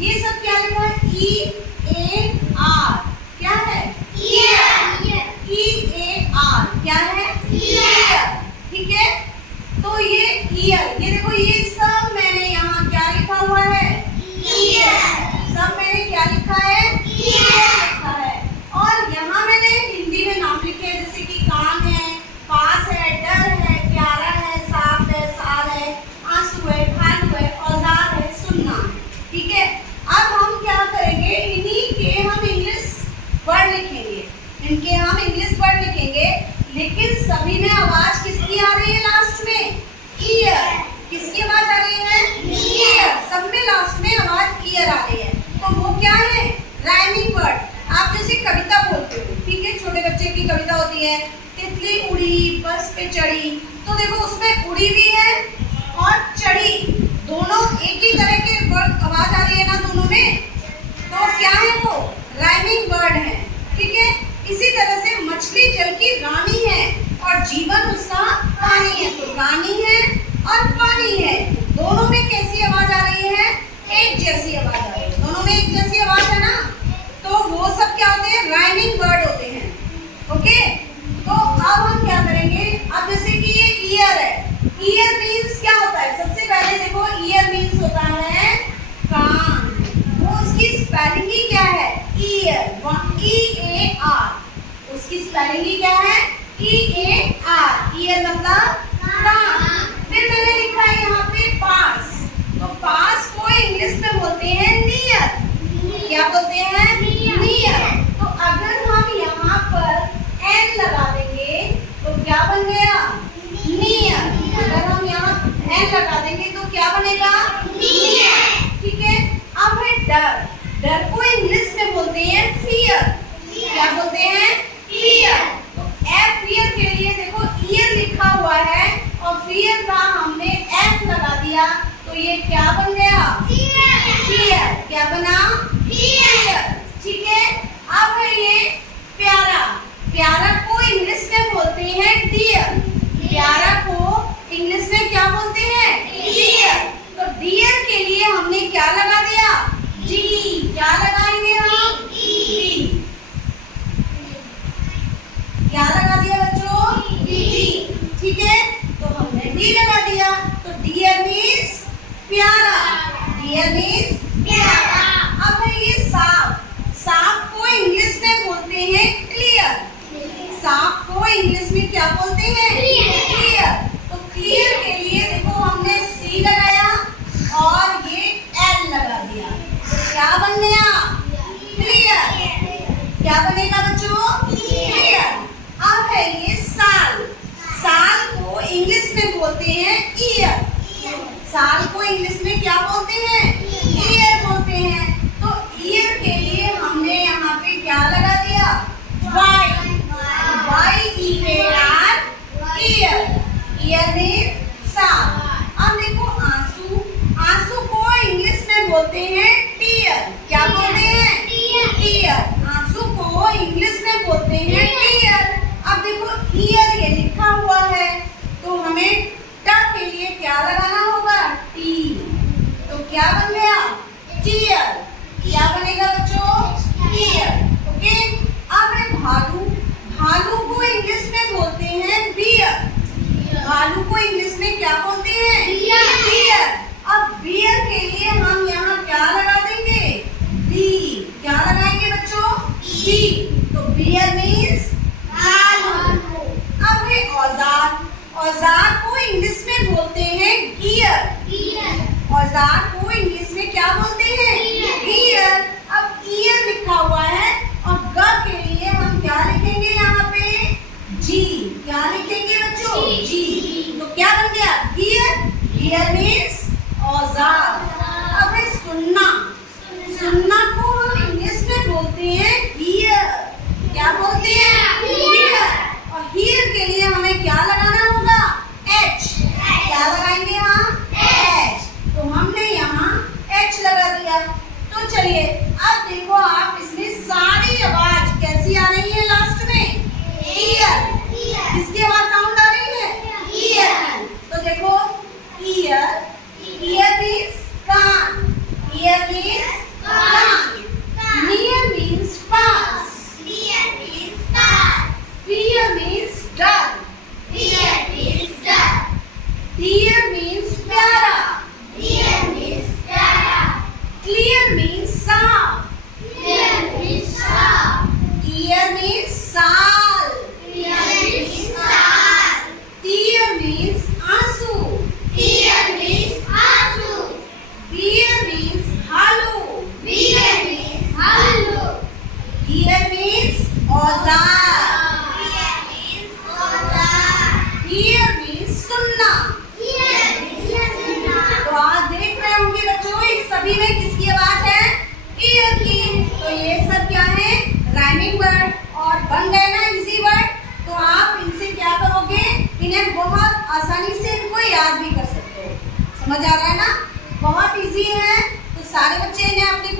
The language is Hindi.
ये सब क्या लिखा है? EAR क्या है? EAR क्या है? ईयर। ठीक है, तो ये ईयर, ये देखो ये सब मैंने यहाँ क्या लिखा हुआ है? ईयर। सब मैंने क्या लिखा है? ईयर लिखा है। और यहाँ मैंने हिंदी में नाम लिखे हैं, जैसे कि कान है, पास है, डर है, प्यारा है, साफ है, साल है, आंसू है, भालू है, औजार है, सुनना। ठीक है, अब हम क्या करेंगे? इन्हीं के हम इंग्लिश वर्ड लिखेंगे, इनके हम इंग्लिश वर्ड लिखेंगे, लेकिन सभी में आवाज किसकी आ रही है? लास्ट में ईयर। किसकी आवाज आ रही है? ईयर। सब में लास्ट में आवाज ईयर आ रही है। तो वो क्या है? Rhyming word. आप जैसे कविता बोलते हो, ठीक है, छोटे बच्चे की कविता होती है, तितली उड़ी बस पे चढ़ी, तो देखो उसमें उड़ी भी है और चढ़ी, दोनों एक ही तरह के वर्ड आवाज आ रही है ना दोनों में, तो क्या है वो? राइमिंग वर्ड है। ठीक है, इसी तरह से मछली जल की रानी है और जीवन उसका पानी है, तो रानी है और पानी है, दोनों में कैसी आवाज आ रही है? एक जैसी आवाज आ रही है, दोनों में एक जैसी आवाज है ना, तो वो सब क्या होते हैं? राइमिंग वर्ड होते हैं। ओके, तो अब हम क्या करेंगे? अब जैसे कि ये ईयर है, ईयर मीन्स क्या होता है? सबसे पहले देखो, ईयर मीन्स होता है कान, वो उसकी स्पेलिंग ही क्या है? ईयर, EAR, उसकी स्पेलिंग ही क्या है? EAR, ईयर मतलब कान। फिर मैंने लिखा है यहाँ पे पास, तो पास को इंग्लिश में बोलते हैं नियर। क्या बोलते हैं? नियर। तो अगर हम यहाँ पर N लगा देंगे तो क्या बन गया? नियर। अगर हम यहाँ N लगा देंगे तो क्या बनेगा? नियर। ठीक है, अब है डर, डर को इंग्लिश में बोलते हैं फियर। क्या बोलते हैं? फियर। तो F फियर के लिए देखो ईयर लिखा हुआ है और फियर का हमने F लगा दिया, तो ये क्या बन गया? फियर। क्या बना? फियर। ठीक है, अब है ये प्यारा, प्यारा को इंग्लिश में बोलते हैं डियर। प्यारा को इंग्लिश में क्या बोलते हैं? डियर। तो डियर के लिए हमने क्या लगा दिया? डी। क्या लगाएंगे हम? डी। क्या लगा दिया बच्चों? डी। ठीक है, तो हमने डी लगा दिया, तो डियर मीन्स प्यारा, डियर मीन्स प्यारा। अब है ये साफ, साफ को इंग्लिश में बोलते हैं क्लियर। साफ को इंग्लिश में क्या बोलते हैं? क्लियर। तो क्लियर के लिए देखो हमने सी लगाया और ये एल लगा दिया, तो क्या बन गया? क्लियर। क्या बनेगा बच्चों? क्लियर। अब है ये साल, साल को इंग्लिश में बोलते हैं ईयर। साल को इंग्लिश में क्या बोलते हैं? ईयर बोलते हैं। तो ईयर के लिए हमने यहाँ पे क्या लगा दिया? Y, YEAR, year. ईयर में साल। अब देखो आंसू, आंसू को इंग्लिश में बोलते हैं टीयर। क्या बोलते हैं? टीयर। आंसू को इंग्लिश में बोलते हैं टीयर। अब देखो ईयर ये लिखा हुआ है, तो हमें ट के लिए क्या लगाना होगा? टी। तो क्या बन गया? टीयर। क्या बनेगा बच्चों? टीयर। ओके, अब है भालू, भालू को इंग्लिश में बोलते हैं बियर। भालू को इंग्लिश में क्या बोलते हैं? बियर। अब बियर के लिए हम यहाँ क्या लगा देंगे? बी। क्या लगाएंगे बच्चों? बी। तो बियर मीन्स भालू। अब है औजार, औजार को इंग्लिश में बोलते हैं गियर। औजार को इंग्लिश में क्या बोलते हैं? गियर। अब ईयर लिखा हुआ है और ग के लिए हम क्या लिखेंगे यहाँ पे? जी। क्या लिखेंगे बच्चों? जी। तो क्या बन गया? गियर। गियर मीन्स औजार। अब है सुनना, सुनना को हम इंग्लिश में बोलते हैं हियर। क्या बोलते हैं? हियर। और हियर के लिए हमें क्या लगाना होगा? एच। क्या लगाएंगे हम? एच। तो हमने यहाँ एच लगा दिया। तो चलिए अब देखो आप इसमें सारी आवाज कैसी आ रही है? लास्ट में ईयर, इसकी आवाज साउंड आ रही है? ईयर। तो देखो ईयर, ईयर मीन्स कान, ईयर मीन्स Ear means साफ. Ear means saw. Ear means साल. Ear means sal. Tear means आंसू. Tear means आंसू. Beer means भालू. Beer means भालू. Ear means औजार. Ear means औजार. Ear means सुनना. Ear means सुनना. तो आप देख रहे होंगे बच्चों इस सभी में किसकी आवाज है? ईयर की. तो ये सब क्या है? Rhyming word. और बन गए ना इजी वर्ड. तो आप इनसे क्या करोगे? इन्हें बहुत आसानी से इनको याद भी कर सकते हो. समझ आ रहा है ना? बहुत इजी है. तो सारे बच्चे इन्हें अपने